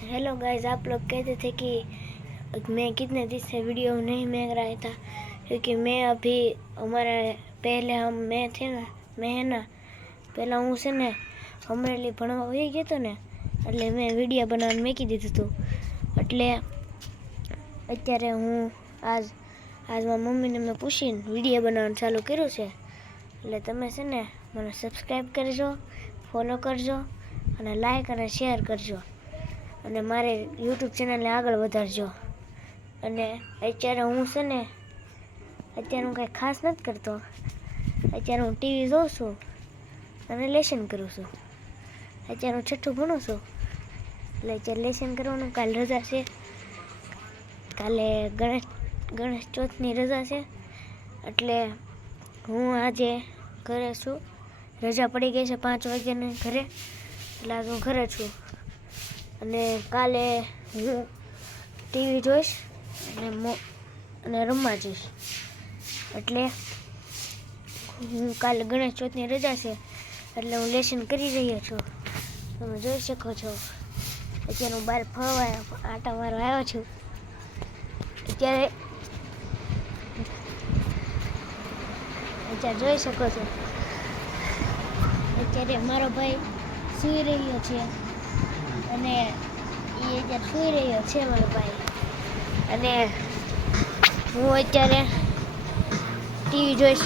Hello guys, आप लोग कहते थे कि मैं कितने दिन से वीडियो नहीं में रहा था, क्योंकि मैं अभी हमारे पहले मैं है ना પહેલા હું છે ને અમરેલી ભણવા વહી ગયો હતો ને, એટલે મેં વિડીયો બનાવવાનું મૂકી દીધું હતું. એટલે અત્યારે હું આજ મારા મમ્મીને મેં પૂછીને વિડીયો બનાવવાનું ચાલુ કર્યું છે. એટલે તમે છે ને મને સબસ્ક્રાઈબ કરજો, ફોલો કરજો અને લાઈક અને શેર કરજો અને મારે યુટ્યુબ ચેનલને આગળ વધારજો. અને અત્યારે હું છે ને અત્યારે હું કંઈ ખાસ નથી કરતો. અત્યારે હું ટીવી જોઉં છું અને લેસન કરું છું. અત્યારે હું છઠ્ઠું ભણું છું, એટલે અત્યારે લેસન કરવાનું. કાલે રજા છે, કાલે ગણેશ ચોથની રજા છે, એટલે હું આજે ઘરે છું. રજા પડી ગઈ છે 5 વાગ્યાની ઘરે, એટલે આજે હું ઘરે છું. અને કાલે હું ટીવી જોઈશ અને રમવા જઈશ. એટલે હું કાલે ગણેશ ચોથની રજા છે, એટલે હું લેસન કરી રહ્યો છું. તમે જોઈ શકો છો. અત્યારે હું બહાર ફરવા આટા મારવા આવ્યો છું. અત્યારે જોઈ શકો છો. અત્યારે મારો ભાઈ સૂઈ રહ્યો છે અને એ અત્યારે સૂઈ રહ્યો છે મારો ભાઈ. અને હું અત્યારે ટીવી જોઈ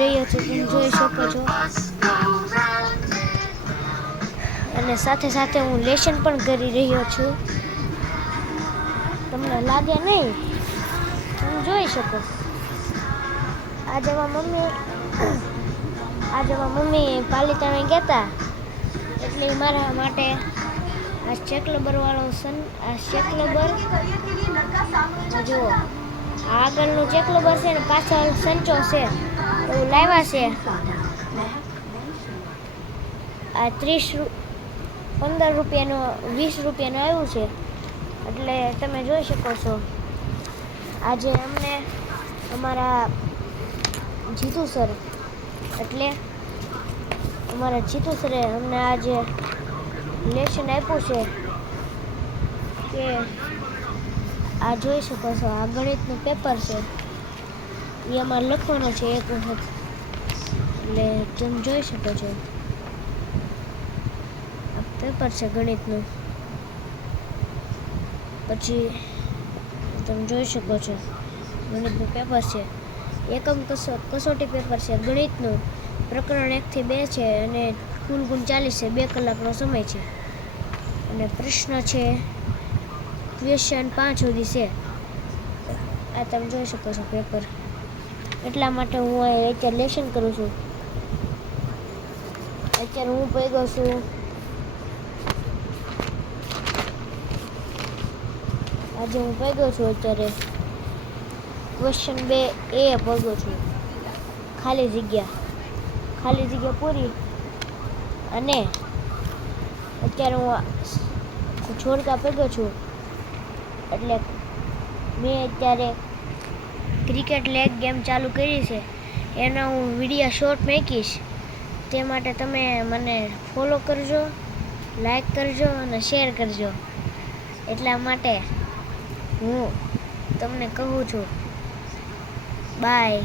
રહ્યો છું, તમે જોઈ શકો છો. અને સાથે સાથે હું લેસન પણ કરી રહ્યો છું. તમને લાગે નહીં, તમે જોઈ શકો. આજે મારા મમ્મી પાલિતાણા ગયા હતા, એટલે મારા માટે આ ચેકલબર વાળો જુઓ, આગળનું ચેકલબર છે ને પાછળ સંચો છે, એવું લાવ્યા છે. આ 15 રૂપિયાનો 20 રૂપિયાનું આવ્યું છે. એટલે તમે જોઈ શકો છો. આજે અમને અમારા જીતુ સરે અમને આજે લેસન આપ્યું છે કે આ જોઈ શકો છો. આ ગણિતનું પેપર છે, એ અમારે લખવાનો છે એક વખત, એટલે તમે જોઈ શકો છો. આ પેપર છે ગણિતનું. પછી તમે જોઈ શકો છો ગણિતનું પેપર છે. એકમ કસોટી પેપર છે ગણિતનું. પ્રકરણ 1 થી 2 છે અને કુલ 40 છે. 2 કલાકનો સમય છે. અને પ્રશ્ન છે ક્વેશ્ચન 5 સુધી છે. આ તમે જોઈ શકો છો પેપર. એટલા માટે હું અત્યારે લેસન કરું છું. અત્યારે હું ભેગો છું. આજે હું ભેગો છું. અત્યારે ક્વેશ્ચન 2A ભેગો છું. ખાલી જગ્યા પૂરી. અને અત્યારે હું છોડકા ભેગો છું. એટલે મેં અત્યારે ક્રિકેટ લેગ ગેમ ચાલુ કરી છે, એના હું વિડીયો શોર્ટ મૂકીશ. તે માટે તમે મને ફોલો કરજો, લાઈક કરજો અને શેર કરજો. એટલા માટે હું તમને કહું છું બાય.